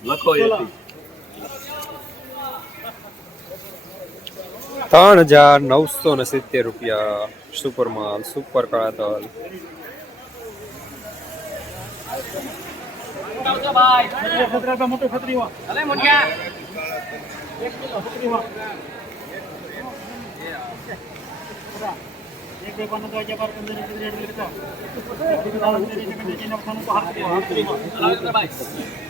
तरह हजार नौ सौ सीतेर रुपया सुपर मॉल सुपर काला तल एक देखो ना तो आज बार कंधे रेट लेता है, एक देखो ना तो आज बार कंधे रेट लेता है, एक देखो ना तो आज बार कंधे रेट लेता है, एक देखो ना तो आज बार कंधे रेट लेता है, एक देखो ना तो आज बार कंधे रेट लेता है, एक देखो ना तो आज बार कंधे रेट लेता है, एक देखो ना तो आज बार कंधे रेट लेता है, एक देखो ना तो आज बार कंधे रेट लेता है, एक देखो ना तो आज बार कंधे रेट लेता है, एक देखो ना तो आज बार कंधे रेट लेता है, एक देखो ना तो आज बार कंधे रेट लेता है, एक देखो ना तो आज बार कंधे रेट लेता है, एक देखो ना तो आज बार कंधे रेट लेता है, एक देखो ना तो आज बार कंधे रेट लेता है, एक देखो ना तो आज बार कंधे रेट लेता है, एक देखो ना तो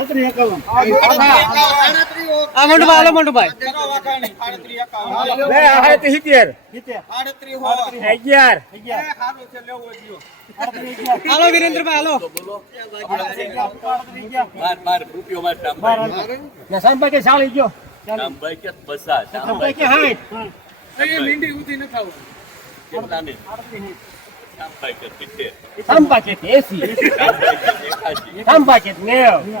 अमंड बाल अमंड बाय ले आहे ते हितियर हितियर 83 हो 11 11 हेलो वीरेंद्र भाई हेलो बार बार रुपियो मार दम बार ना साहब के साल इजो दम बाय के बसा दम बाय के हाय ये मिंडी उती न खाओ कितना ने 83 संपाकेत पिटे संपाकेत एसी संपाकेत नेओ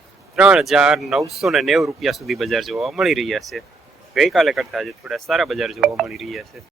ત્રણ હજાર નવસો ને નેવું રૂપિયા સુધી બજાર જોવા મળી રહ્યા છે ગઈકાલે કરતા આજે થોડા સારા બજાર જોવા મળી રહ્યા છે